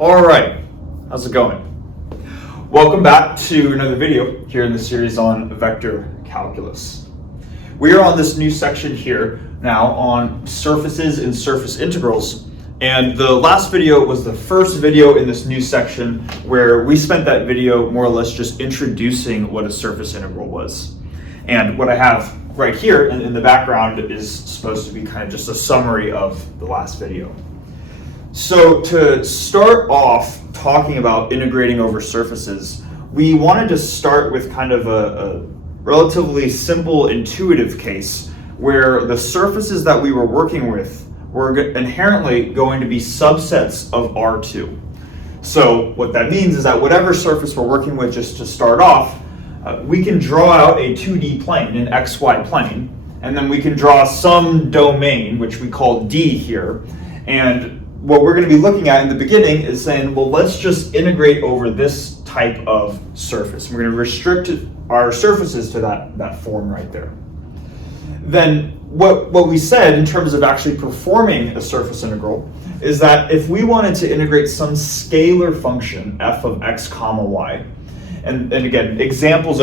All right, how's it going? Welcome back to another video here in the series on vector calculus. We are on this new section here now on surfaces and surface integrals. And the last video was the first video in this new section where we spent that video more or less just introducing what a surface integral was. And what I have right here in the background is supposed to be kind of just a summary of the last video. So to start off talking about integrating over surfaces, we wanted to start with kind of a relatively simple intuitive case where the surfaces that we were working with were inherently going to be subsets of R2. So what that means is that whatever surface we're working with, just to start off, we can draw out a 2D plane, an XY plane, and then we can draw some domain, which we call D here. And what we're going to be looking at in the beginning is saying, well, let's just integrate over this type of surface. We're going to restrict our surfaces to that form right there. Then what we said in terms of actually performing a surface integral is that if we wanted to integrate some scalar function, f of x comma y, and again, examples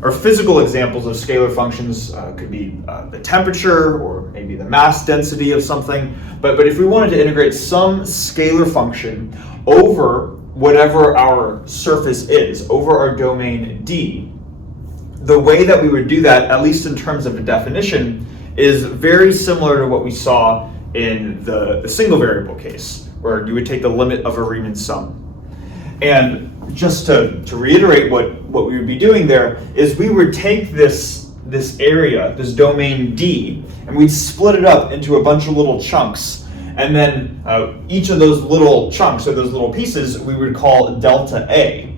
or physical examples of scalar functions could be the temperature or maybe the mass density of something. But if we wanted to integrate some scalar function over whatever our surface is, over our domain D, the way that we would do that, at least in terms of a definition, is very similar to what we saw in the single variable case, where you would take the limit of a Riemann sum. And just to reiterate what we would be doing there is we would take this area, this domain D, and we'd split it up into a bunch of little chunks. And then each of those little chunks, or those little pieces, we would call delta A.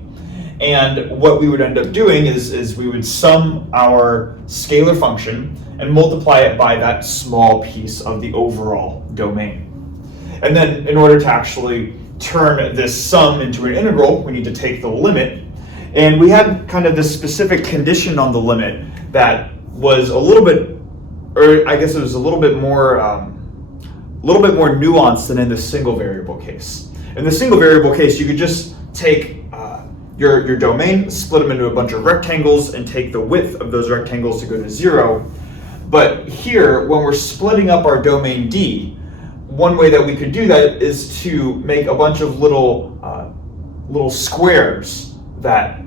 And what we would end up doing is we would sum our scalar function and multiply it by that small piece of the overall domain. And then in order to actually turn this sum into an integral, we need to take the limit. And we had kind of this specific condition on the limit that was a little bit, or I guess it was a little bit more nuanced than in the single variable case. In the single variable case, you could just take your domain, split them into a bunch of rectangles, and take the width of those rectangles to go to 0. But here, when we're splitting up our domain D, one way that we could do that is to make a bunch of little squares that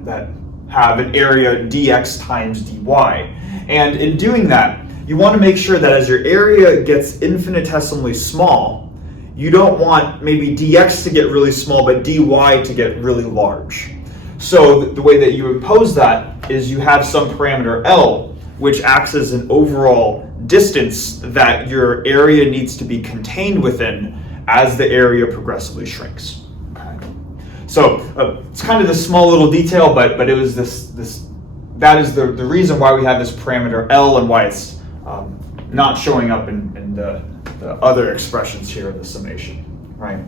have an area dx times dy. And in doing that, you want to make sure that as your area gets infinitesimally small, you don't want maybe dx to get really small, but dy to get really large. So the way that you impose that is you have some parameter L, which acts as an overall distance that your area needs to be contained within as the area progressively shrinks. Okay. So it's kind of this small little detail, but it was that is the reason why we have this parameter L and why it's not showing up in the other expressions here in the summation, right?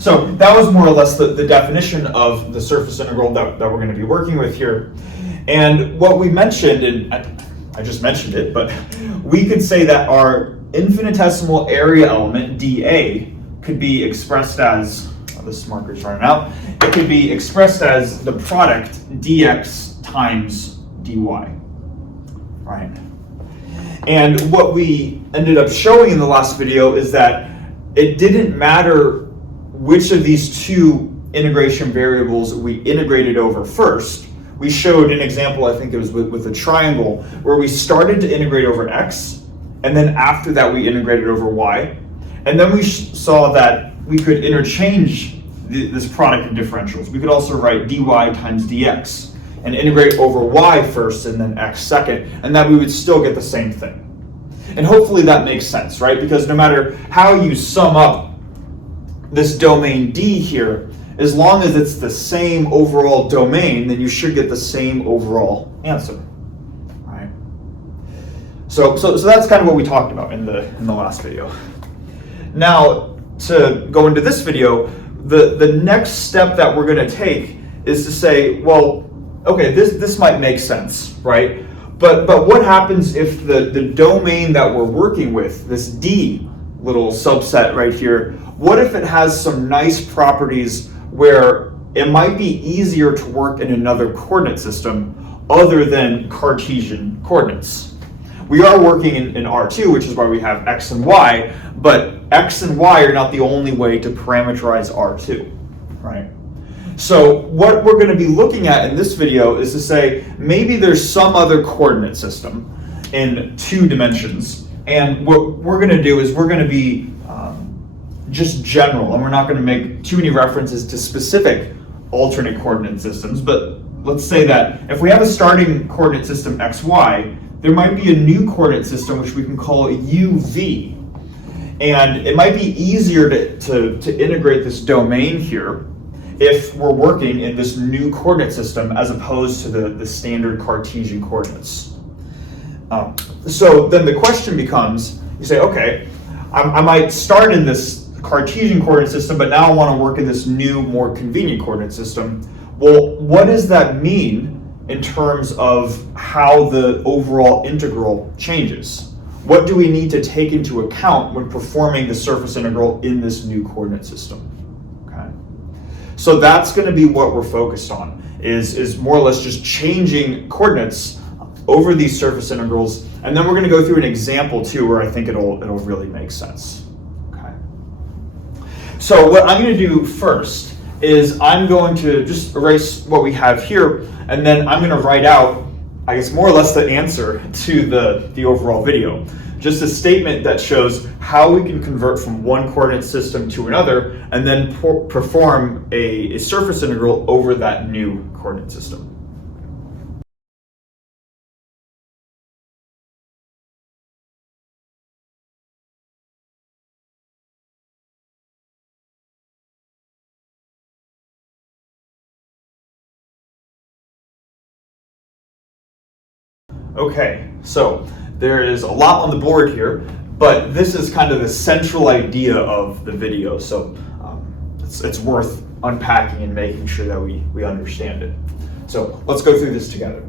So that was more or less the definition of the surface integral that we're going to be working with here. And what we mentioned, and I just mentioned it, but we could say that our infinitesimal area element, dA, could be expressed as, this marker's running out, it could be expressed as the product dx times dy, right? And what we ended up showing in the last video is that it didn't matter which of these two integration variables we integrated over first. We showed an example, I think it was with a triangle, where we started to integrate over x, and then after that we integrated over y. And then we saw that we could interchange this product of differentials. We could also write dy times dx and integrate over y first and then x second, and that we would still get the same thing. And hopefully that makes sense, right? Because no matter how you sum up this domain D here, as long as it's the same overall domain, then you should get the same overall answer, right? So that's kind of what we talked about in the last video. Now, to go into this video, the next step that we're going to take is to say, well, okay, this might make sense, right? But what happens if the domain that we're working with, this D, little subset right here, what if it has some nice properties where it might be easier to work in another coordinate system other than Cartesian coordinates? We are working in R2, which is why we have x and y, but x and y are not the only way to parameterize R2, right? So what we're going to be looking at in this video is to say, maybe there's some other coordinate system in 2 dimensions, and what we're going to do is we're going to be just general, and we're not going to make too many references to specific alternate coordinate systems, but let's say that if we have a starting coordinate system xy, there might be a new coordinate system which we can call uv, and it might be easier to integrate this domain here if we're working in this new coordinate system as opposed to the standard Cartesian coordinates. So then the question becomes, you say, okay, I might start in this Cartesian coordinate system, but now I want to work in this new, more convenient coordinate system. Well, what does that mean in terms of how the overall integral changes? What do we need to take into account when performing the surface integral in this new coordinate system? Okay. So that's going to be what we're focused on, is more or less just changing coordinates over these surface integrals, and then we're going to go through an example too where I think it'll really make sense. Okay. So what I'm going to do first is I'm going to just erase what we have here, and then I'm going to write out, I guess, more or less the answer to the overall video. Just a statement that shows how we can convert from one coordinate system to another, and then perform a surface integral over that new coordinate system. Okay, so there is a lot on the board here, but this is kind of the central idea of the video, so it's worth unpacking and making sure that we understand it. So let's go through this together.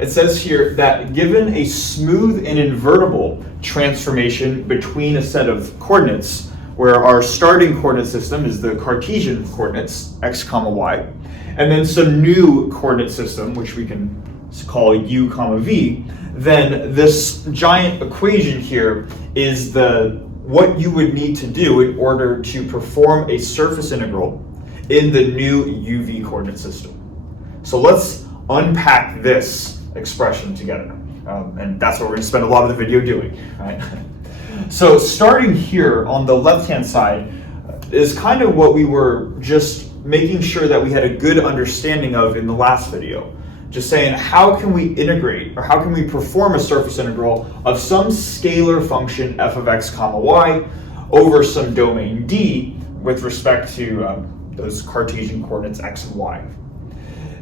It says here that given a smooth and invertible transformation between a set of coordinates, where our starting coordinate system is the Cartesian coordinates, x comma y, and then some new coordinate system, which we can call u comma v, then this giant equation here is what you would need to do in order to perform a surface integral in the new uv coordinate system. So let's unpack this expression together, and that's what we're going to spend a lot of the video doing, right? So starting here on the left-hand side is kind of what we were just making sure that we had a good understanding of in the last video. Just saying, how can we integrate, or how can we perform a surface integral of some scalar function f of x comma y over some domain D with respect to those Cartesian coordinates x and y.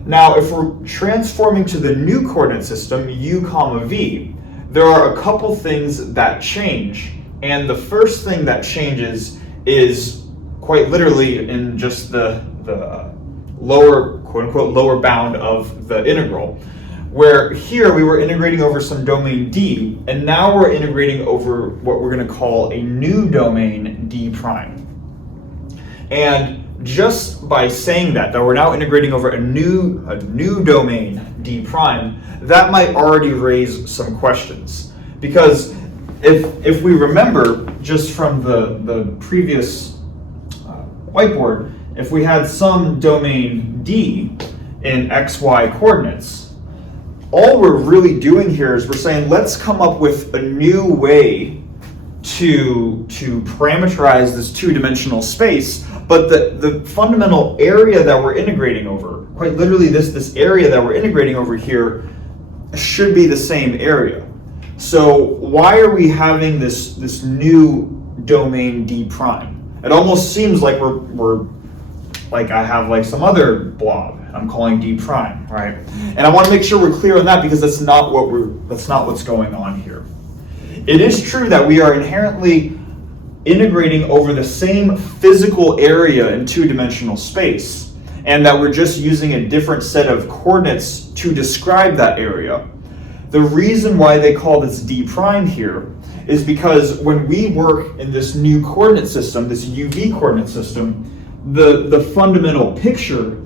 Now, if we're transforming to the new coordinate system, u comma v, there are a couple things that change, and the first thing that changes is quite literally in just the lower, quote-unquote, lower bound of the integral, where here we were integrating over some domain D, and now we're integrating over what we're going to call a new domain D prime. And just by saying that we're now integrating over a new domain D prime, that might already raise some questions. Because if we remember just from the previous whiteboard, if we had some domain D in xy coordinates, all we're really doing here is we're saying, let's come up with a new way to parameterize this two-dimensional space, but the fundamental area that we're integrating over, quite literally this area that we're integrating over here, should be the same area. So why are we having this new domain D prime? It almost seems like we're like I have like some other blob I'm calling D prime, right? And I want to make sure we're clear on that, because that's not what's going on here. It is true that we are inherently integrating over the same physical area in two-dimensional space, and that we're just using a different set of coordinates to describe that area. The reason why they call this d prime here is because when we work in this new coordinate system, this UV coordinate system, the fundamental picture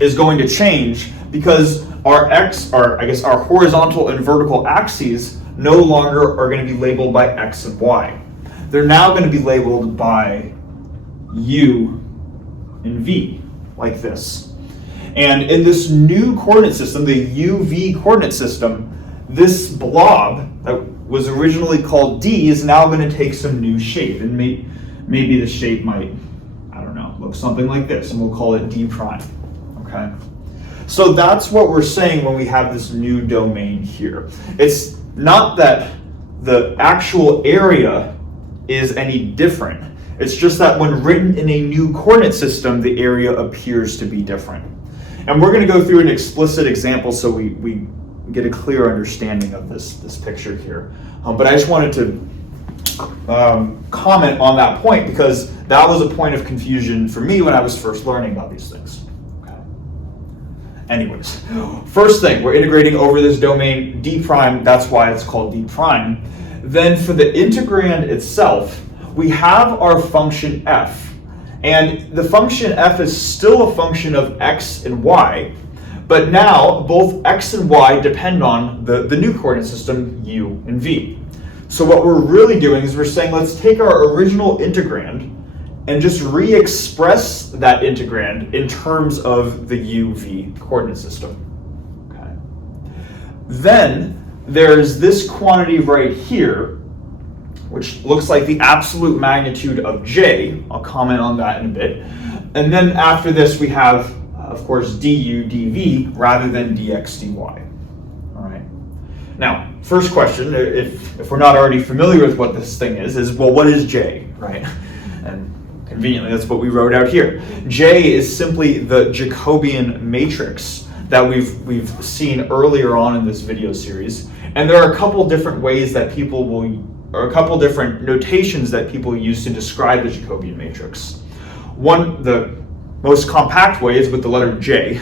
is going to change because our our horizontal and vertical axes no longer are going to be labeled by x and y. They're now going to be labeled by u and v, like this. And in this new coordinate system, the UV coordinate system, this blob that was originally called D is now going to take some new shape. And maybe the shape might, I don't know, look something like this, and we'll call it D prime. Okay? So that's what we're saying when we have this new domain here. It's not that the actual area is any different. It's just that when written in a new coordinate system, the area appears to be different. And we're going to go through an explicit example so we get a clear understanding of this picture here. But I just wanted to comment on that point because that was a point of confusion for me when I was first learning about these things. Okay. Anyways, first thing, we're integrating over this domain d prime. That's why it's called d prime. Then for the integrand itself, we have our function f. And the function f is still a function of x and y, but now both x and y depend on the new coordinate system u and v. So what we're really doing is we're saying let's take our original integrand and just re-express that integrand in terms of the uv coordinate system. Okay. Then there's this quantity right here, which looks like the absolute magnitude of j. I'll comment on that in a bit. And then after this, we have, of course, du dv rather than dx dy. All right. Now, first question, if we're not already familiar with what this thing is, well, what is j, right? And conveniently, that's what we wrote out here. J is simply the Jacobian matrix that we've seen earlier on in this video series. And there are a couple different ways that people will or a couple different notations that people use to describe the Jacobian matrix. One, the most compact way is with the letter J,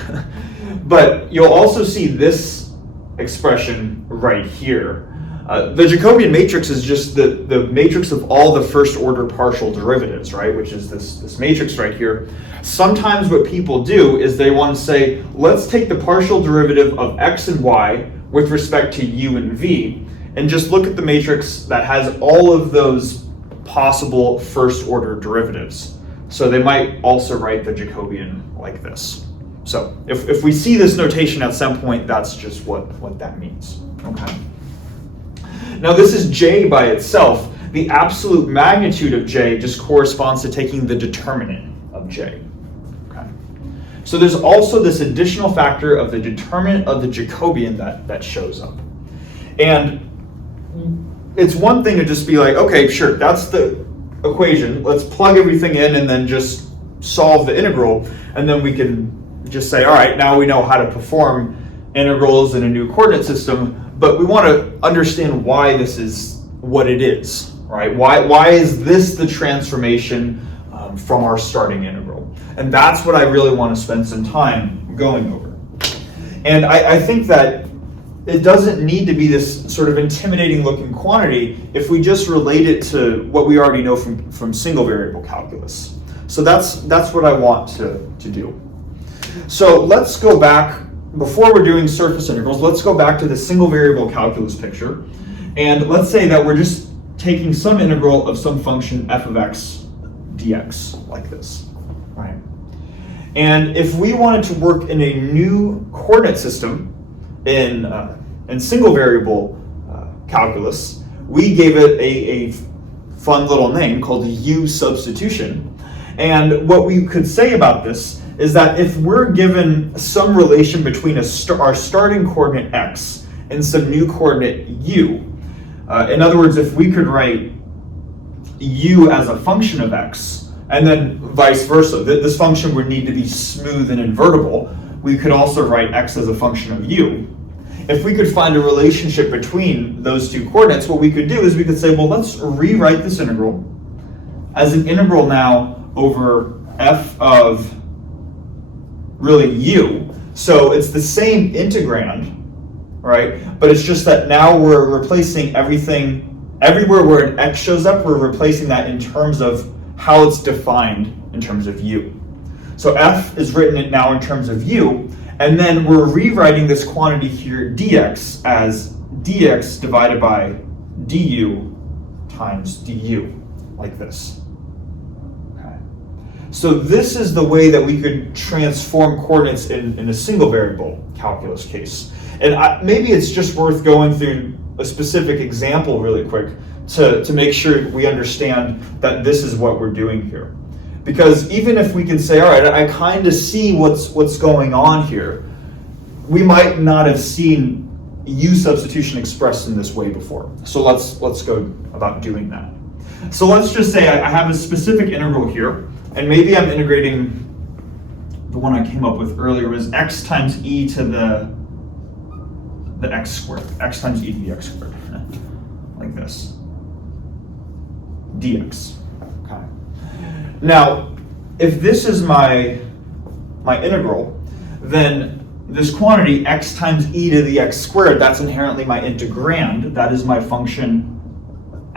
but you'll also see this expression right here. The Jacobian matrix is just the matrix of all the first order partial derivatives, right? Which is this matrix right here. Sometimes what people do is they want to say, let's take the partial derivative of x and y with respect to u and v, and just look at the matrix that has all of those possible first order derivatives. So they might also write the Jacobian like this. So if we see this notation at some point, that's just what that means. Okay. Now this is j by itself. The absolute magnitude of j just corresponds to taking the determinant of j. Okay. So there's also this additional factor of the determinant of the Jacobian that shows up. And it's one thing to just be like, okay, sure, that's the equation. Let's plug everything in and then just solve the integral. And then we can just say, all right, now we know how to perform integrals in a new coordinate system, but we want to understand why this is what it is, right? Why is this the transformation from our starting integral? And that's what I really want to spend some time going over. And I think that it doesn't need to be this sort of intimidating looking quantity if we just relate it to what we already know from single variable calculus. So that's what I want to do. So let's go back, before we're doing surface integrals, let's go back to the single variable calculus picture. And let's say that we're just taking some integral of some function f of x dx, like this, right? And if we wanted to work in a new coordinate system, in single variable calculus, we gave it a fun little name called the U-substitution. And what we could say about this is that if we're given some relation between our starting coordinate x and some new coordinate u, in other words, if we could write u as a function of x, and then vice versa, this function would need to be smooth and invertible, we could also write x as a function of u. If we could find a relationship between those two coordinates, what we could do is we could say, well, let's rewrite this integral as an integral now over f of really u. So it's the same integrand, right? But it's just that now we're replacing everything, everywhere where an x shows up, we're replacing that in terms of how it's defined in terms of u. So f is written now in terms of u, and then we're rewriting this quantity here, dx, as dx divided by du times du, like this. Okay. So this is the way that we could transform coordinates in a single variable calculus case. And maybe it's just worth going through a specific example really quick to make sure we understand that this is what we're doing here. Because even if we can say, all right, I kind of see what's going on here, we might not have seen U-substitution expressed in this way before. So let's go about doing that. So let's just say I have a specific integral here, and maybe I'm integrating, the one I came up with earlier was x times e to the x squared, x times e to the x squared, like this, dx. Okay. Now, if this is my integral, then this quantity x times e to the x squared, that's inherently my integrand. That is my function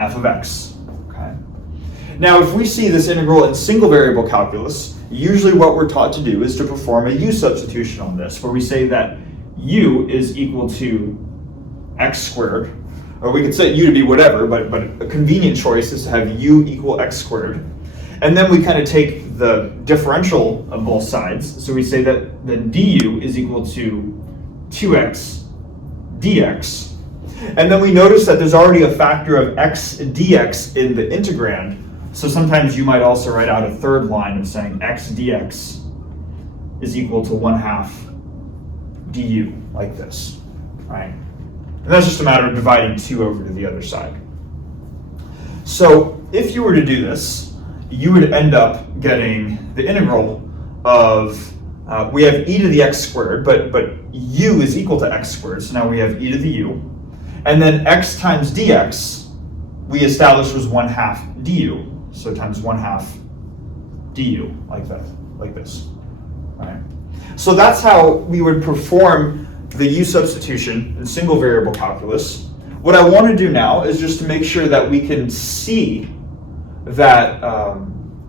f of x. Okay. Now, if we see this integral in single variable calculus, usually what we're taught to do is to perform a U-substitution on this, where we say that u is equal to x squared, or we could set u to be whatever, but a convenient choice is to have u equal x squared. And then we kind of take the differential of both sides. So we say that the du is equal to 2x dx. And then we notice that there's already a factor of x dx in the integrand. So sometimes you might also write out a third line of saying x dx is equal to 1/2 du, like this, right? And that's just a matter of dividing 2 over to the other side. So if you were to do this, you would end up getting the integral of, we have e to the x squared, but u is equal to x squared, so now we have e to the u. And then x times dx, we established was 1/2 du, so times 1/2 du, like that, like this, right? So that's how we would perform the U-substitution in single variable calculus. What I want to do now is just to make sure that we can see that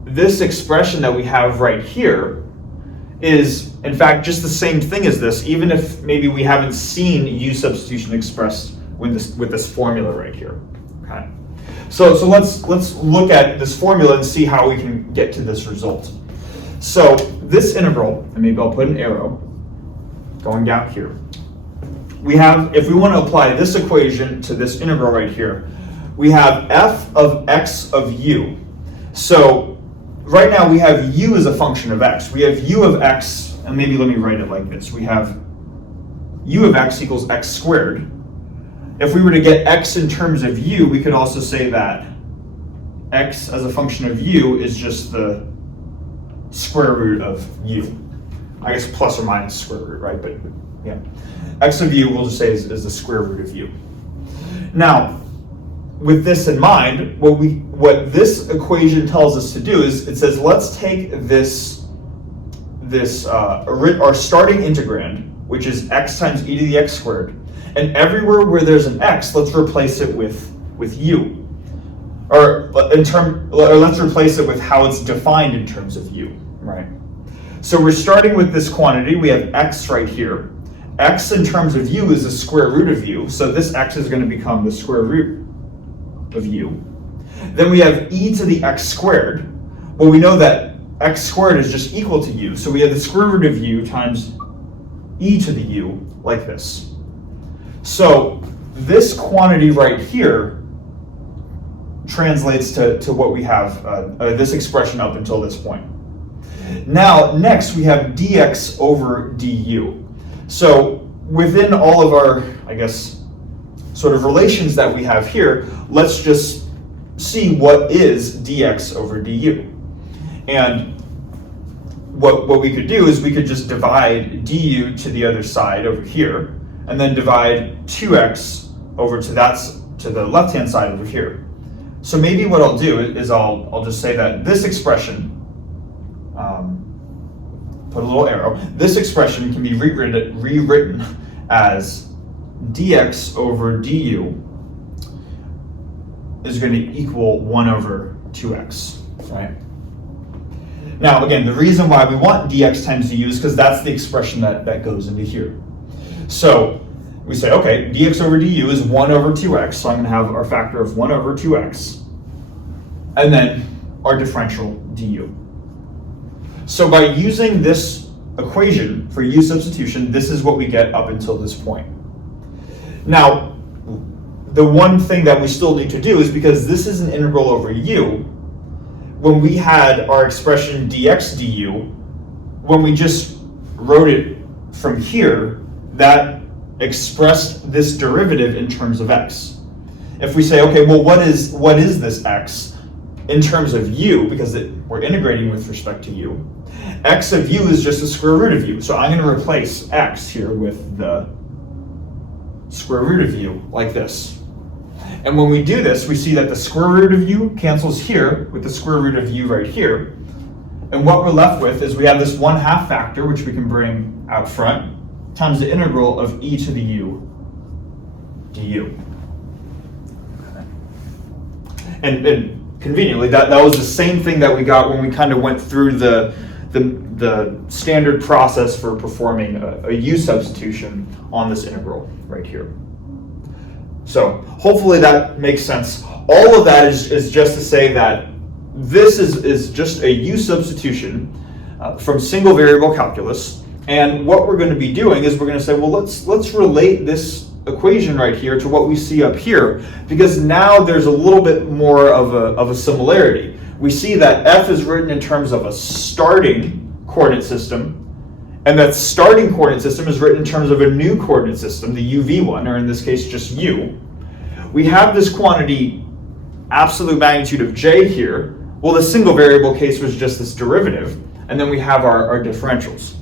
this expression that we have right here is, in fact, just the same thing as this, even if maybe we haven't seen U-substitution expressed with this formula right here. Okay. So let's look at this formula and see how we can get to this result. So this integral, and maybe I'll put an arrow going down here. We have, if we want to apply this equation to this integral right here, we have f of x of u. So right now we have u as a function of x. We have u of x, and maybe let me write it like this. We have u of x equals x squared. If we were to get x in terms of u, we could also say that x as a function of u is just the square root of u. I guess plus or minus square root, right? But yeah, x of u we'll just say is the square root of u. Now, with this in mind, what this equation tells us to do is it says let's take our starting integrand, which is x times e to the x squared, and everywhere where there's an x, let's replace it with u. Or let's replace it with how it's defined in terms of u, right? So we're starting with this quantity. We have x right here. X in terms of u is the square root of u, so this x is going to become the square root of u. Then we have e to the x squared. Well, we know that x squared is just equal to u, so we have the square root of u times e to the u, like this. So this quantity right here translates to what we have, this expression up until this point. Now, next we have dx over du. So within all of our, I guess, sort of relations that we have here, let's just see what is dx over du. And what we could do is we could just divide du to the other side over here, and then divide 2x over to the left-hand side over here. So maybe what I'll do is I'll just say that this expression, put a little arrow, this expression can be rewritten as dx over du is going to equal 1 over 2x, right? Now, again, the reason why we want dx times du is because that's the expression that goes into here. So we say, okay, dx over du is 1 over 2x, so I'm going to have our factor of 1 over 2x, and then our differential du. So by using this equation for u substitution, this is what we get up until this point. Now, the one thing that we still need to do is, because this is an integral over u, when we had our expression dx du, when we just wrote it from here, that expressed this derivative in terms of x. If we say, okay, well, what is this x in terms of u, because we're integrating with respect to u, x of u is just the square root of u. So I'm going to replace x here with the square root of u, like this. And when we do this, we see that the square root of u cancels here with the square root of u right here. And what we're left with is we have this 1/2 factor, which we can bring out front, times the integral of e to the u du. And conveniently, that was the same thing that we got when we kind of went through the standard process for performing a u substitution on this integral right here. So hopefully that makes sense. All of that is just to say that this is just a u substitution from single variable calculus. And what we're going to be doing is we're going to say, well, let's relate this equation right here to what we see up here, because now there's a little bit more of a similarity. We see that f is written in terms of a starting coordinate system, and that starting coordinate system is written in terms of a new coordinate system, the uv one, or in this case just u. We have this quantity absolute magnitude of j here. Well, the single variable case was just this derivative, and then we have our differentials.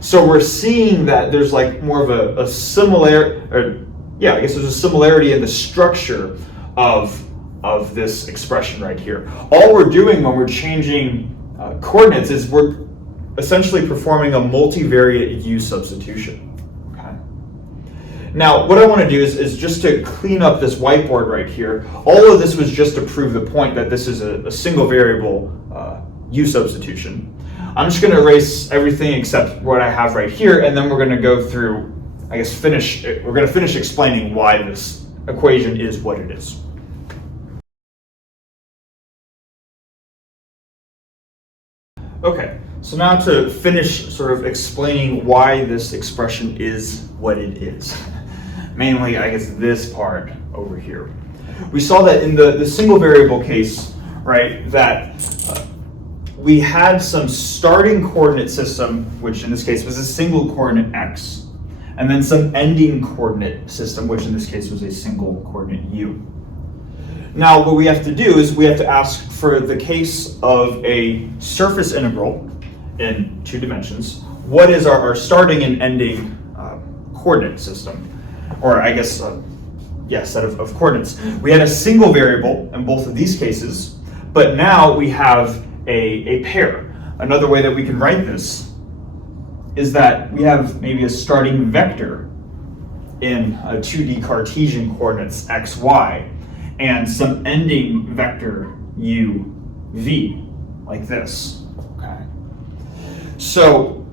So we're seeing that there's like more of a similarity in the structure of this expression right here. All we're doing when we're changing coordinates is we're essentially performing a multivariate u substitution. Okay. Now, what I want to do is just to clean up this whiteboard right here. All of this was just to prove the point that this is a single variable u substitution. I'm just going to erase everything except what I have right here, and then we're going to go through, we're going to finish explaining why this equation is what it is. Okay, so now to finish sort of explaining why this expression is what it is. Mainly, I guess, this part over here. We saw that in the single variable case, right, that we had some starting coordinate system, which in this case was a single coordinate x, and then some ending coordinate system, which in this case was a single coordinate u. Now, what we have to do is we have to ask, for the case of a surface integral in 2 dimensions, what is our starting and ending coordinate system? Or I guess, set of coordinates. We had a single variable in both of these cases, but now we have a pair. Another way that we can write this is that we have maybe a starting vector in a 2D Cartesian coordinates x, y, and some ending vector u, v, like this. Okay. So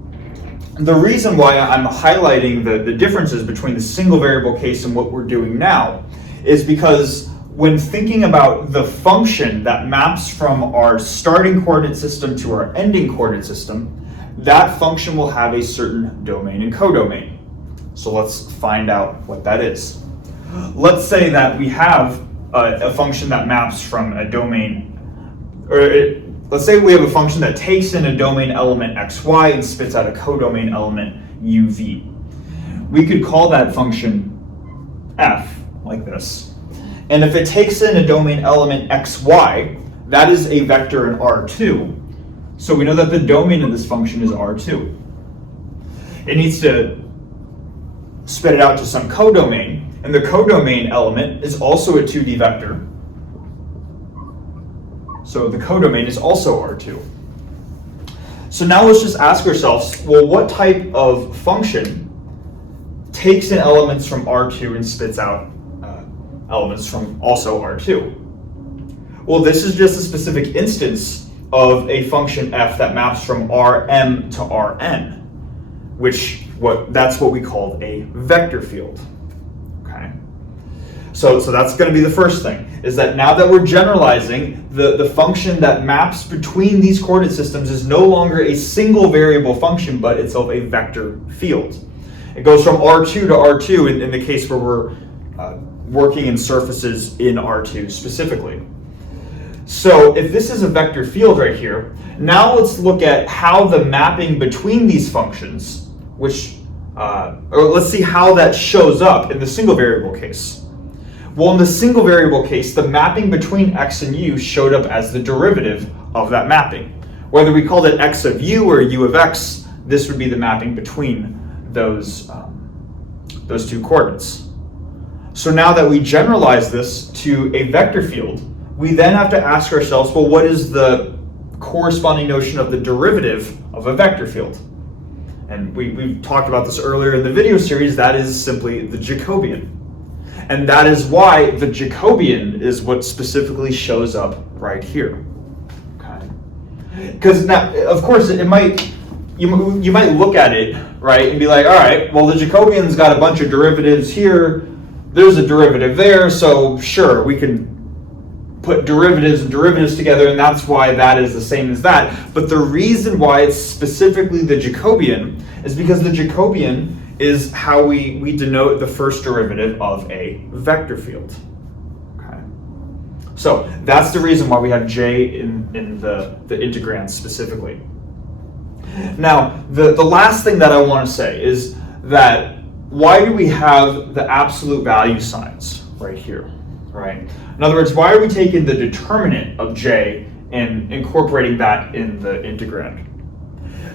the reason why I'm highlighting the differences between the single variable case and what we're doing now is because when thinking about the function that maps from our starting coordinate system to our ending coordinate system, that function will have a certain domain and codomain. So let's find out what that is. Let's say that we have a function that maps from a domain, let's say we have a function that takes in a domain element xy and spits out a codomain element uv. We could call that function f, like this. And if it takes in a domain element xy, that is a vector in R2. So we know that the domain of this function is R2. It needs to spit it out to some codomain, and the codomain element is also a 2D vector. So the codomain is also R2. So now let's just ask ourselves, well, what type of function takes in elements from R2 and spits out elements from also R2. Well, this is just a specific instance of a function f that maps from Rm to Rn, that's what we call a vector field. Okay. So that's going to be the first thing, is that now that we're generalizing, the function that maps between these coordinate systems is no longer a single variable function, but itself a vector field. It goes from R2 to R2 in the case where we're working in surfaces in R2 specifically. So if this is a vector field right here, now let's look at how the mapping between these functions, or let's see how that shows up in the single variable case. Well, in the single variable case, the mapping between x and u showed up as the derivative of that mapping. Whether we called it x of u or u of x, this would be the mapping between those two coordinates. So now that we generalize this to a vector field, we then have to ask ourselves, well, what is the corresponding notion of the derivative of a vector field? And we've talked about this earlier in the video series. That is simply the Jacobian. And that is why the Jacobian is what specifically shows up right here. Okay. Because now, of course, you might look at it, right, and be like, all right, well, the Jacobian's got a bunch of derivatives here. There's a derivative there, so sure, we can put derivatives and derivatives together, and that's why that is the same as that. But the reason why it's specifically the Jacobian is because the Jacobian is how we denote the first derivative of a vector field. Okay. So that's the reason why we have J in the integrand specifically. Now, the last thing that I want to say is that why do we have the absolute value signs right here, right? In other words, why are we taking the determinant of J and incorporating that in the integrand?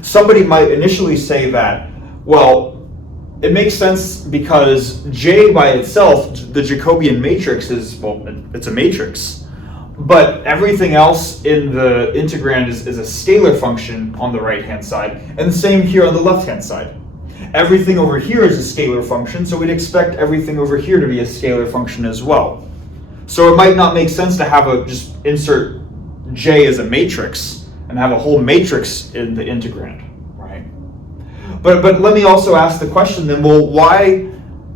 Somebody might initially say that, well, it makes sense because J by itself, the Jacobian matrix is, well, it's a matrix. But everything else in the integrand is a scalar function on the right-hand side, and the same here on the left-hand side. Everything over here is a scalar function, so we'd expect everything over here to be a scalar function as well. So it might not make sense to have just insert J as a matrix and have a whole matrix in the integrand, right? But let me also ask the question then, well, why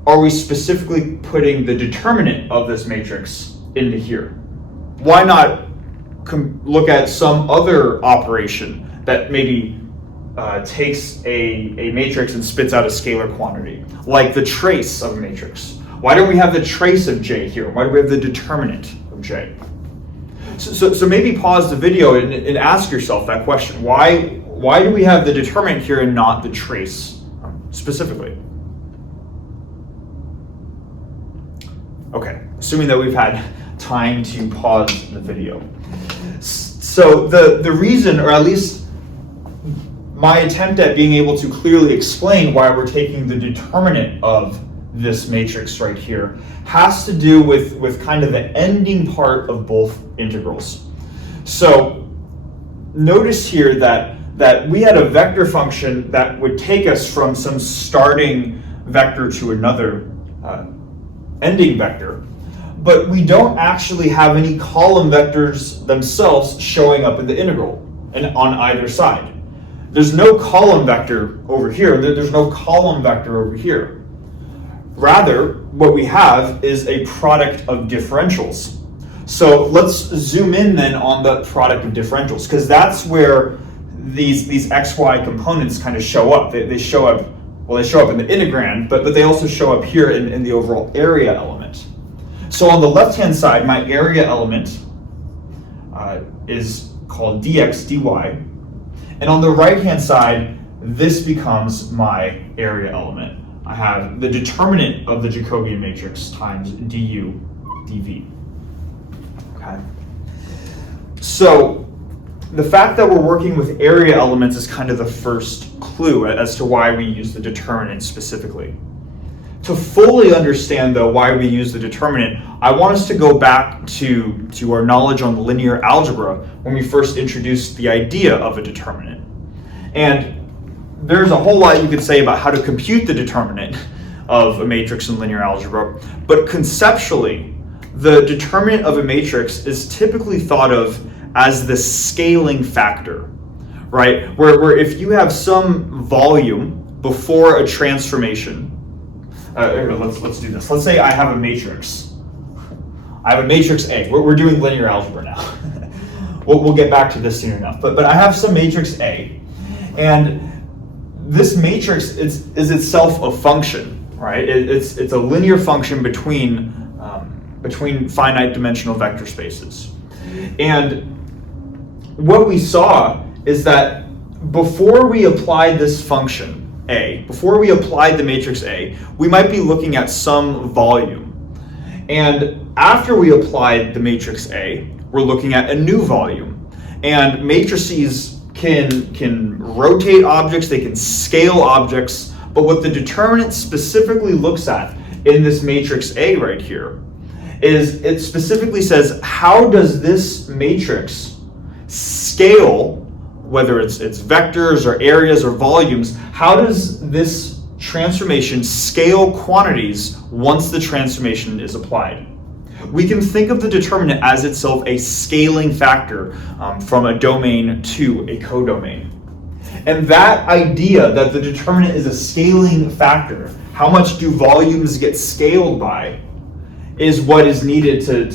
are we specifically putting the determinant of this matrix into here? Why not look at some other operation that maybe takes a matrix and spits out a scalar quantity, like the trace of a matrix? Why don't we have the trace of J here? Why do we have the determinant of J? So maybe pause the video and ask yourself that question. Why do we have the determinant here and not the trace specifically? Okay, assuming that we've had time to pause the video. So the reason, or at least my attempt at being able to clearly explain why we're taking the determinant of this matrix right here has to do with kind of the ending part of both integrals. So notice here that we had a vector function that would take us from some starting vector to another ending vector, but we don't actually have any column vectors themselves showing up in the integral and on either side. There's no column vector over here, there's no column vector over here. Rather, what we have is a product of differentials. So let's zoom in then on the product of differentials, because that's where these xy components kind of show up. They show up, well, they show up in the integrand, but they also show up here in the overall area element. So on the left-hand side, my area element is called dx dy. And on the right-hand side, this becomes my area element. I have the determinant of the Jacobian matrix times du dv. Okay. So the fact that we're working with area elements is kind of the first clue as to why we use the determinant specifically. To fully understand, though, why we use the determinant, I want us to go back to our knowledge on linear algebra when we first introduced the idea of a determinant. And there's a whole lot you could say about how to compute the determinant of a matrix in linear algebra, but conceptually, the determinant of a matrix is typically thought of as the scaling factor, right? Where if you have some volume before a transformation, let's do this. Let's say I have a matrix. I have a matrix A. We're doing linear algebra now. We'll get back to this soon enough. But I have some matrix A, and this matrix is itself a function, right? It's a linear function between finite dimensional vector spaces. And what we saw is that before we applied this function A, before we applied the matrix A, we might be looking at some volume. And after we applied the matrix A, we're looking at a new volume. And matrices can rotate objects, they can scale objects, but what the determinant specifically looks at in this matrix A right here is it specifically says, how does this matrix scale, whether it's vectors or areas or volumes, how does this transformation scale quantities once the transformation is applied? We can think of the determinant as itself a scaling factor from a domain to a codomain. And that idea that the determinant is a scaling factor, how much do volumes get scaled by, is what is needed that's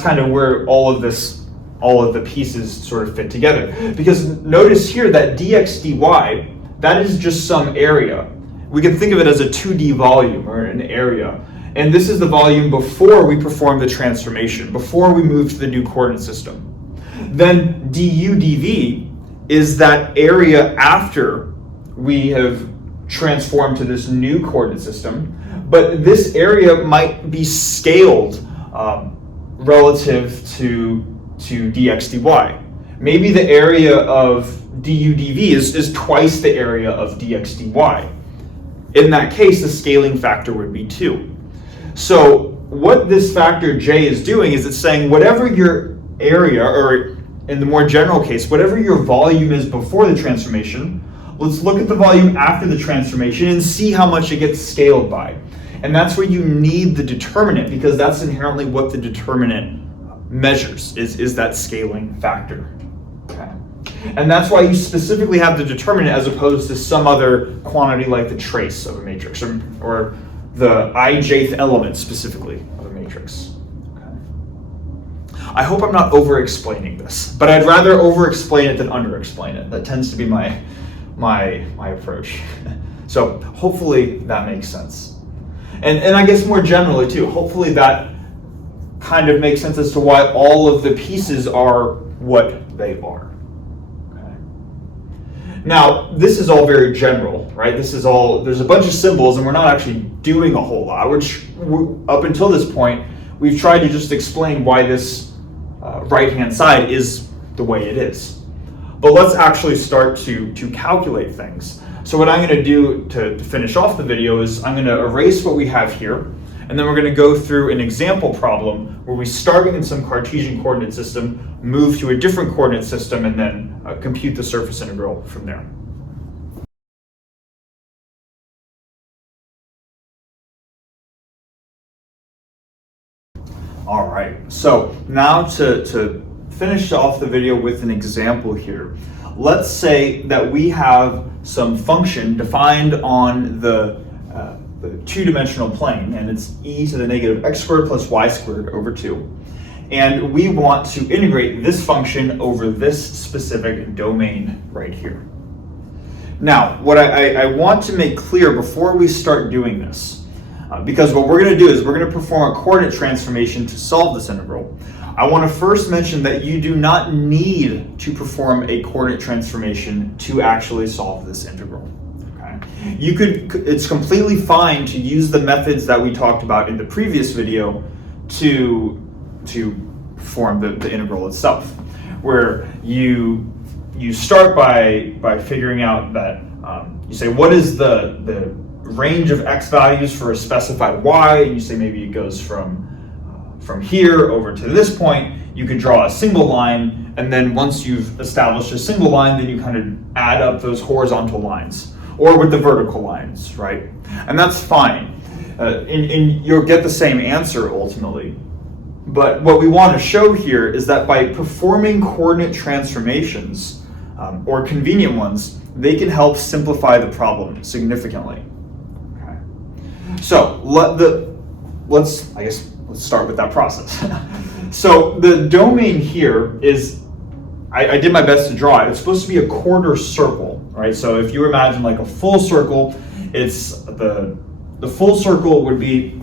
kind of where all of the pieces sort of fit together. Because notice here that dx dy, that is just some area. We can think of it as a 2D volume or an area. And this is the volume before we perform the transformation, before we move to the new coordinate system. Then du dv is that area after we have transformed to this new coordinate system, but this area might be scaled relative to dx dy. Maybe the area of du dv is twice the area of dx dy. In that case, the scaling factor would be 2. So what this factor j is doing is it's saying whatever your area, or in the more general case, whatever your volume is before the transformation, let's look at the volume after the transformation and see how much it gets scaled by. And that's where you need the determinant, because that's inherently what the determinant measures, is that scaling factor. Okay. And that's why you specifically have the determinant as opposed to some other quantity like the trace of a matrix or the ijth element specifically of a matrix. Okay. I hope I'm not over-explaining this, but I'd rather over-explain it than under-explain it. That tends to be my approach. So hopefully that makes sense. And I guess more generally too, hopefully that kind of makes sense as to why all of the pieces are what they are. Okay. Now, this is all very general, right? This is all, there's a bunch of symbols and we're not actually doing a whole lot, which up until this point, we've tried to just explain why this right-hand side is the way it is. But let's actually start to calculate things. So what I'm going to do to finish off the video is I'm going to erase what we have here, and then we're going to go through an example problem where we start in some Cartesian coordinate system, move to a different coordinate system, and then compute the surface integral from there. All right, so now to finish off the video with an example here. Let's say that we have some function defined on the two-dimensional plane, and it's e to the negative x squared plus y squared over 2. And we want to integrate this function over this specific domain right here. Now, what I want to make clear before we start doing this, because what we're going to do is we're going to perform a coordinate transformation to solve this integral. I want to first mention that you do not need to perform a coordinate transformation to actually solve this integral. Okay? It's completely fine to use the methods that we talked about in the previous video to perform the integral itself, where you start by figuring out that you say, what is the range of x values for a specified y, and you say maybe it goes from here over to this point. You could draw a single line, and then once you've established a single line, then you kind of add up those horizontal lines. or with the vertical lines, right? And that's fine. And you'll get the same answer ultimately. But what we want to show here is that by performing coordinate transformations, or convenient ones, they can help simplify the problem significantly. Okay. So let's start with that process. So the domain here is, I did my best to draw it. It's supposed to be a quarter circle, right? So if you imagine like a full circle, it's the full circle would be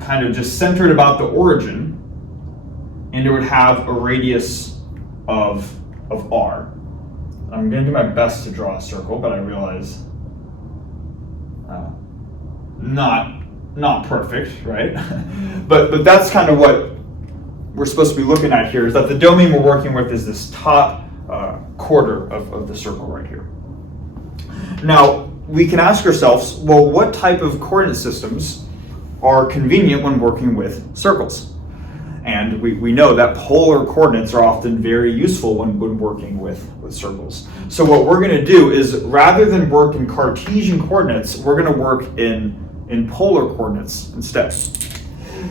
kind of just centered about the origin, and it would have a radius of r. I'm going to do my best to draw a circle, but I realize not perfect, right? but that's kind of what we're supposed to be looking at here, is that the domain we're working with is this top quarter of the circle right here. Now, we can ask ourselves, well, what type of coordinate systems are convenient when working with circles? And we know that polar coordinates are often very useful when working with circles. So what we're going to do is, rather than work in Cartesian coordinates, we're going to work in polar coordinates instead.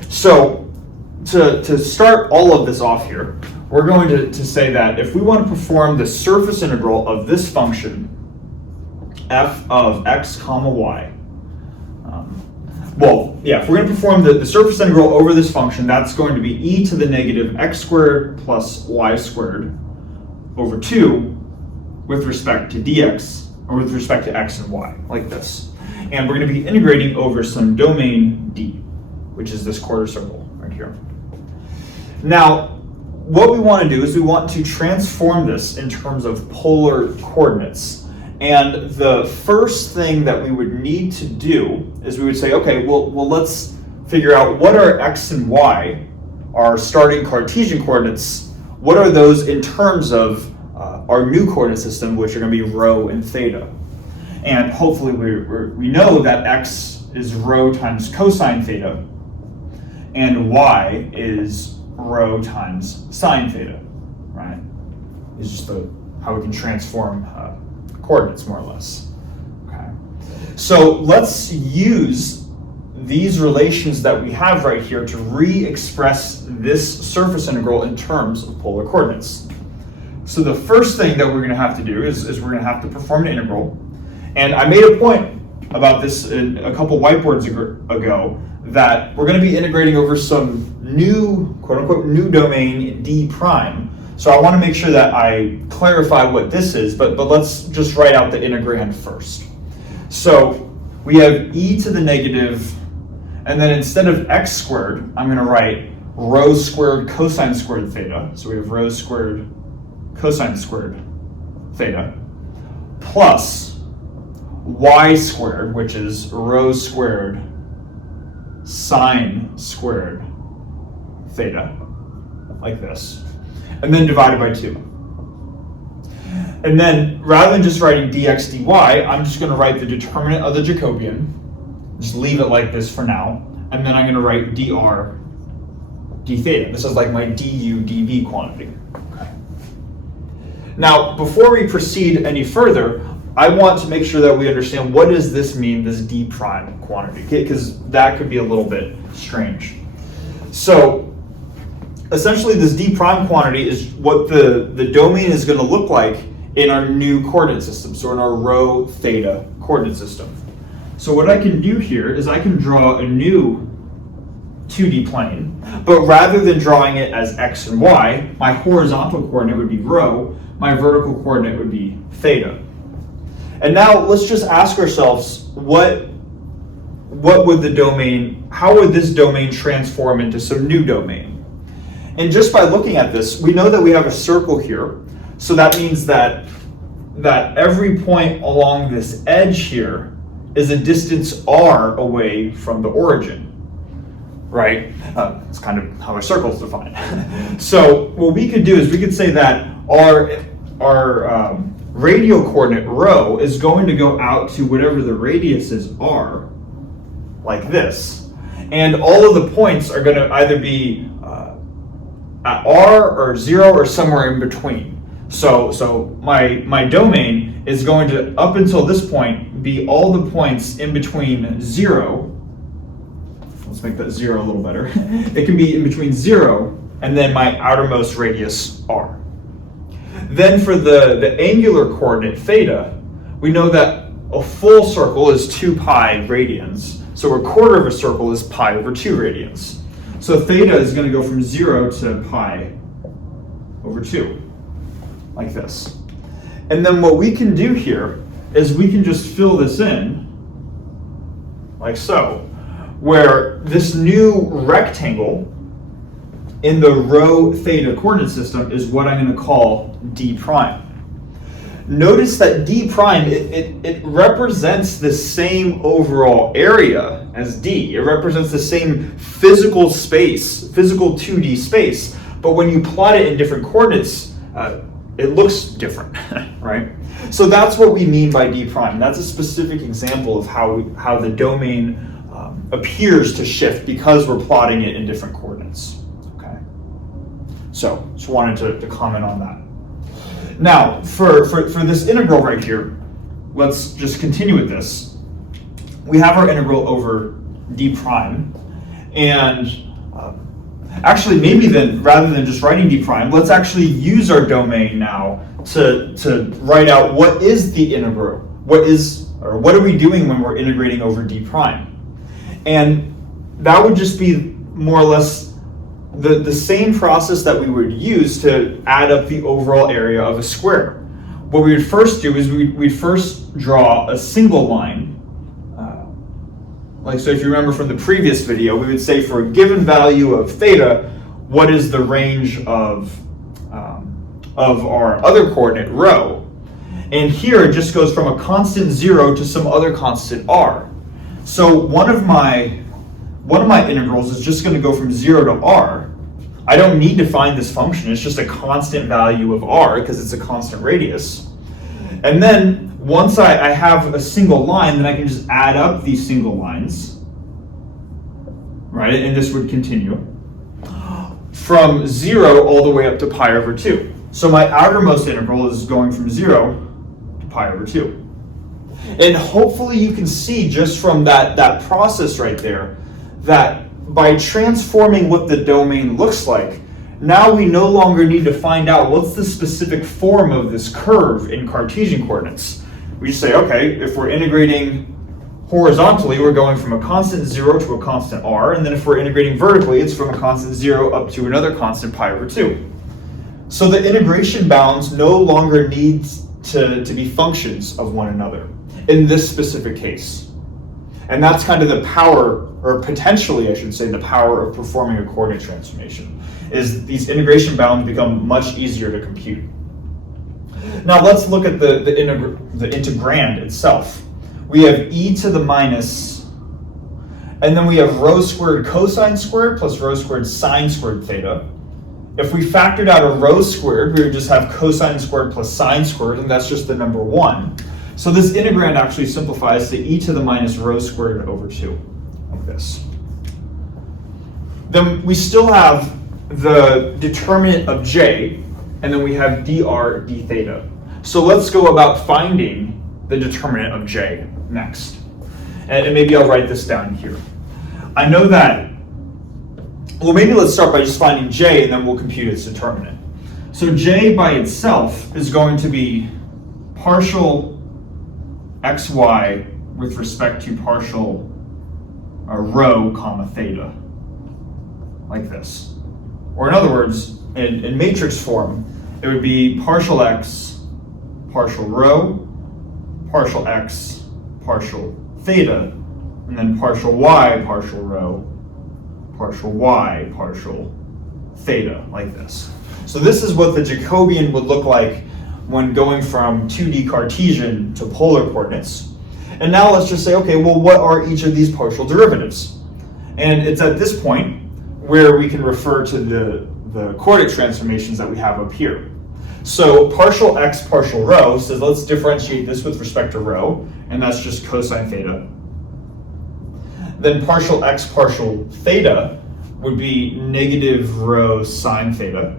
So to start all of this off here, we're going to say that if we want to perform the surface integral of this function, f of x comma y, if we're going to perform the surface integral over this function, that's going to be e to the negative x squared plus y squared over 2 with respect to dx, or with respect to x and y, like this. And we're going to be integrating over some domain D, which is this quarter circle right here. Now, what we want to do is we want to transform this in terms of polar coordinates. And the first thing that we would need to do is we would say, okay, well let's figure out what are x and y, our starting Cartesian coordinates, what are those in terms of our new coordinate system, which are going to be rho and theta. And hopefully we know that x is rho times cosine theta, and y is rho times sine theta, right? It's just how we can transform coordinates, more or less. Okay. So let's use these relations that we have right here to re-express this surface integral in terms of polar coordinates. So the first thing that we're going to have to do is we're going to have to perform an integral. And I made a point about this in a couple whiteboards ago, that we're going to be integrating over some new, quote-unquote, new domain d prime. So I want to make sure that I clarify what this is, but let's just write out the integrand first. So we have e to the negative, and then instead of x squared, I'm going to write rho squared cosine squared theta. So we have rho squared cosine squared theta, plus y squared, which is rho squared sine squared theta, like this, and then divided by 2. And then rather than just writing dx dy, I'm just going to write the determinant of the Jacobian, just leave it like this for now, and then I'm going to write dr d theta. This is like my du dv quantity. Okay. Now, before we proceed any further, I want to make sure that we understand, what does this mean, this d prime quantity, because that could be a little bit strange. So essentially, this d prime quantity is what the domain is going to look like in our new coordinate system, so in our rho theta coordinate system. So what I can do here is I can draw a new 2D plane, but rather than drawing it as x and y, my horizontal coordinate would be rho, my vertical coordinate would be theta. And now let's just ask ourselves, what would the domain, how would this domain transform into some new domain? And just by looking at this, we know that we have a circle here, so that means that every point along this edge here is a distance r away from the origin, right? It's kind of how a circle is defined. So what we could do is we could say that our radial coordinate rho is going to go out to whatever the radius is r, like this. And all of the points are going to either be at r or 0 or somewhere in between. So my domain is going to, up until this point, be all the points in between 0. Let's make that 0 a little better. It can be in between 0 and then my outermost radius r. Then for the angular coordinate theta, we know that a full circle is 2 pi radians. So a quarter of a circle is pi over 2 radians. So theta is going to go from 0 to pi over 2, like this. And then what we can do here is we can just fill this in, like so, where this new rectangle in the rho theta coordinate system is what I'm going to call d prime. Notice that d prime, it represents the same overall area as d. It represents the same physical space, physical 2D space, but when you plot it in different coordinates, it looks different, right? So that's what we mean by d prime. That's a specific example of how the domain appears to shift because we're plotting it in different coordinates. Okay. So just wanted to comment on that. Now, for this integral right here, let's just continue with this. We have our integral over d prime, and actually maybe then, rather than just writing d prime, let's actually use our domain now to write out what is the integral. What are we doing when we're integrating over d prime? And that would just be more or less the same process that we would use to add up the overall area of a square. What we would first do is we'd first draw a single line. So if you remember from the previous video, we would say for a given value of theta, what is the range of our other coordinate, rho? And here it just goes from a constant 0 to some other constant r. So one of my integrals is just going to go from 0 to r. I don't need to find this function. It's just a constant value of r because it's a constant radius. And then once I have a single line, then I can just add up these single lines, right? And this would continue from 0 all the way up to pi over 2. So my outermost integral is going from 0 to pi over 2. And hopefully you can see just from that process right there that by transforming what the domain looks like, now we no longer need to find out what's the specific form of this curve in Cartesian coordinates. We just say, okay, if we're integrating horizontally, we're going from a constant 0 to a constant r, and then if we're integrating vertically, it's from a constant 0 up to another constant pi over 2. So the integration bounds no longer need to be functions of one another in this specific case. And that's kind of the power, or potentially I should say, the power of performing a coordinate transformation, is these integration bounds become much easier to compute. Now let's look at the integrand itself. We have e to the minus, and then we have rho squared cosine squared plus rho squared sine squared theta. If we factored out a rho squared, we would just have cosine squared plus sine squared, and that's just the number 1. So this integrand actually simplifies to e to the minus rho squared over 2, like this. Then we still have the determinant of j, and then we have dr d theta. So let's go about finding the determinant of j next. And maybe I'll write this down here. I know that, well, maybe let's start by just finding j, and then we'll compute its determinant. So j by itself is going to be partial xy with respect to partial rho comma theta, like this. Or in other words, in matrix form, it would be partial x, partial rho, partial x, partial theta, and then partial y, partial rho, partial y, partial theta, like this. So this is what the Jacobian would look like when going from 2D Cartesian to polar coordinates. And now let's just say, okay, well, what are each of these partial derivatives? And it's at this point where we can refer to the coordinate transformations that we have up here. So partial x, partial rho says let's differentiate this with respect to rho, and that's just cosine theta. Then partial x, partial theta would be negative rho sine theta.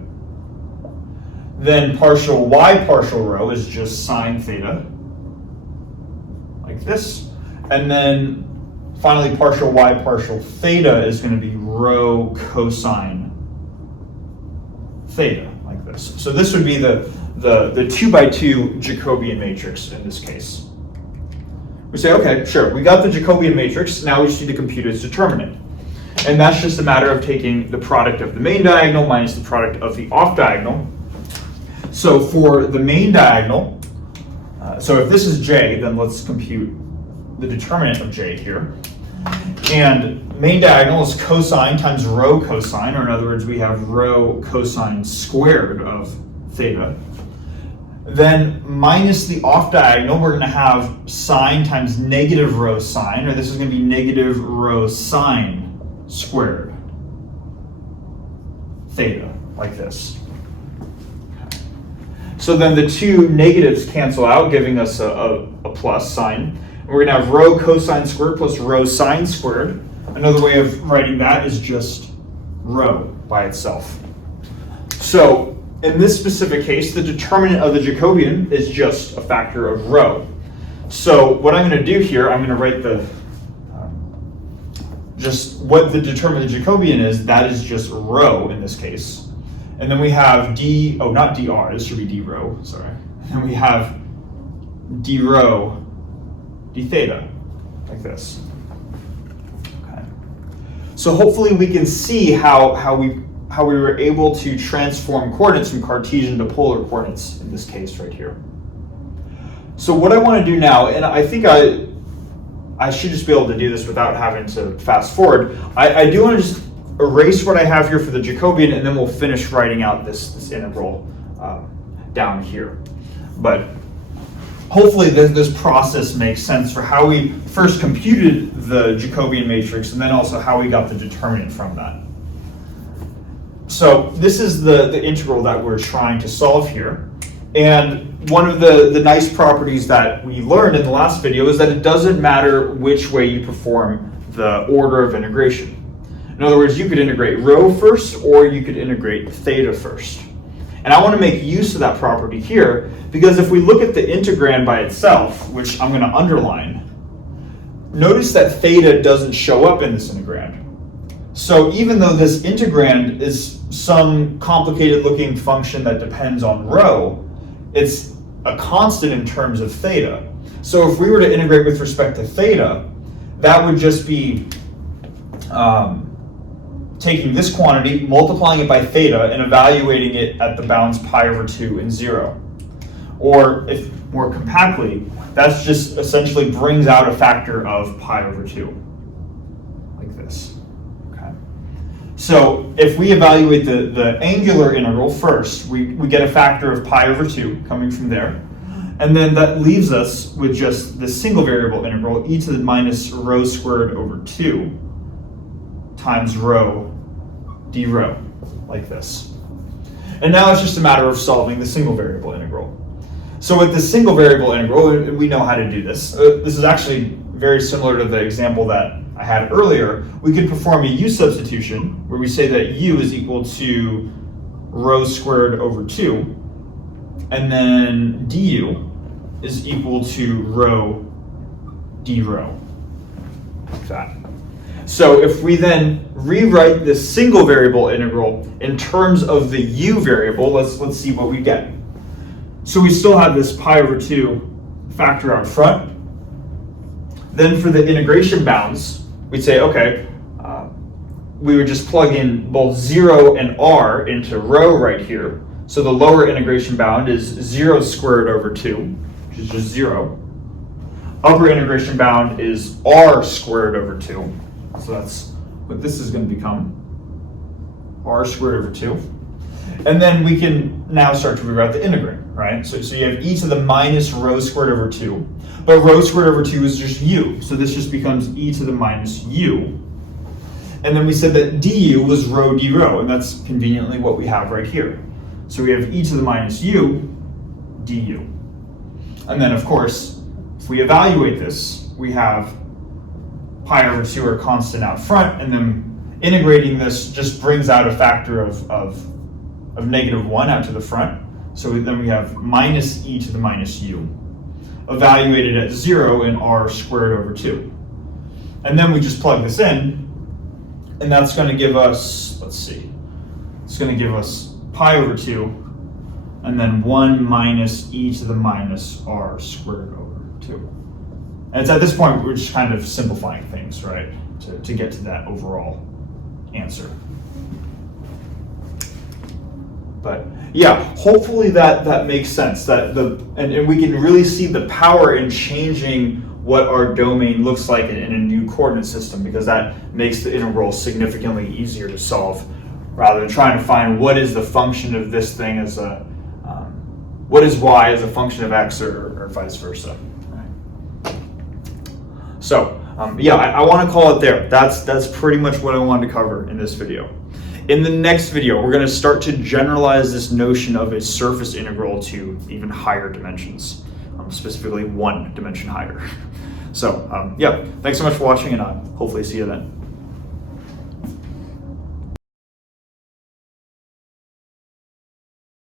Then partial y partial rho is just sine theta, like this. And then finally partial y partial theta is going to be rho cosine theta, like this. So this would be the 2x2 Jacobian matrix in this case. We say, okay, sure, we got the Jacobian matrix, now we just need to compute its determinant. And that's just a matter of taking the product of the main diagonal minus the product of the off diagonal. So for the main diagonal, so if this is j, then let's compute the determinant of j here. And main diagonal is cosine times rho cosine, or in other words, we have rho cosine squared of theta. Then minus the off diagonal, we're going to have sine times negative rho sine, or this is going to be negative rho sine squared theta, like this. So then the two negatives cancel out, giving us a plus sign. We're going to have rho cosine squared plus rho sine squared. Another way of writing that is just rho by itself. So in this specific case, the determinant of the Jacobian is just a factor of rho. So what I'm going to do here, I'm going to write the just what the determinant of the Jacobian is. That is just rho in this case. And then we have not dr, this should be d rho, sorry. And then we have d rho d theta, like this. Okay. So hopefully we can see how we were able to transform coordinates from Cartesian to polar coordinates in this case right here. So what I want to do now, and I think I should just be able to do this without having to fast forward. I do want to just erase what I have here for the Jacobian, and then we'll finish writing out this integral down here. But hopefully this process makes sense for how we first computed the Jacobian matrix and then also how we got the determinant from that. So this is the integral that we're trying to solve here. And one of the nice properties that we learned in the last video is that it doesn't matter which way you perform the order of integration. In other words, you could integrate rho first, or you could integrate theta first. And I want to make use of that property here, because if we look at the integrand by itself, which I'm going to underline, notice that theta doesn't show up in this integrand. So even though this integrand is some complicated looking function that depends on rho, it's a constant in terms of theta. So if we were to integrate with respect to theta, that would just be taking this quantity, multiplying it by theta, and evaluating it at the bounds pi over 2 and 0. Or if more compactly, that's just essentially brings out a factor of pi over 2, like this. Okay. So if we evaluate the angular integral first, we get a factor of pi over 2 coming from there. And then that leaves us with just the single variable integral, e to the minus rho squared over 2 times rho d rho, like this. And now it's just a matter of solving the single variable integral. So with the single variable integral, we know how to do this. This is actually very similar to the example that I had earlier. We could perform a U-substitution, where we say that u is equal to rho squared over 2, and then du is equal to rho d rho, like that. So if we then rewrite this single variable integral in terms of the u variable, let's see what we get. So we still have this pi over 2 factor out front. Then for the integration bounds, we'd say, okay, we would just plug in both 0 and r into rho right here. So the lower integration bound is 0 squared over 2, which is just 0. Upper integration bound is r squared over 2. So that's what this is going to become, r squared over 2. And then we can now start to rewrite the integrand, right? So you have e to the minus rho squared over 2. But rho squared over 2 is just u. So this just becomes e to the minus u. And then we said that du was rho d rho, and that's conveniently what we have right here. So we have e to the minus u du. And then, of course, if we evaluate this, we have pi over 2 are constant out front, and then integrating this just brings out a factor of negative 1 out to the front. So then we have minus e to the minus u, evaluated at 0 in r squared over 2. And then we just plug this in, and that's going to give us, let's see, it's going to give us pi over 2, and then 1 minus e to the minus r squared over 2. And it's at this point we're just kind of simplifying things, right, to get to that overall answer. But yeah, hopefully that makes sense. And we can really see the power in changing what our domain looks like in a new coordinate system, because that makes the integral significantly easier to solve, rather than trying to find what is the function of this thing as a, what is y as a function of x, or vice versa. Right? So yeah, I want to call it there. That's pretty much what I wanted to cover in this video. In the next video, we're going to start to generalize this notion of a surface integral to even higher dimensions, specifically 1 dimension higher. So yeah, thanks so much for watching, and I'll hopefully see you then.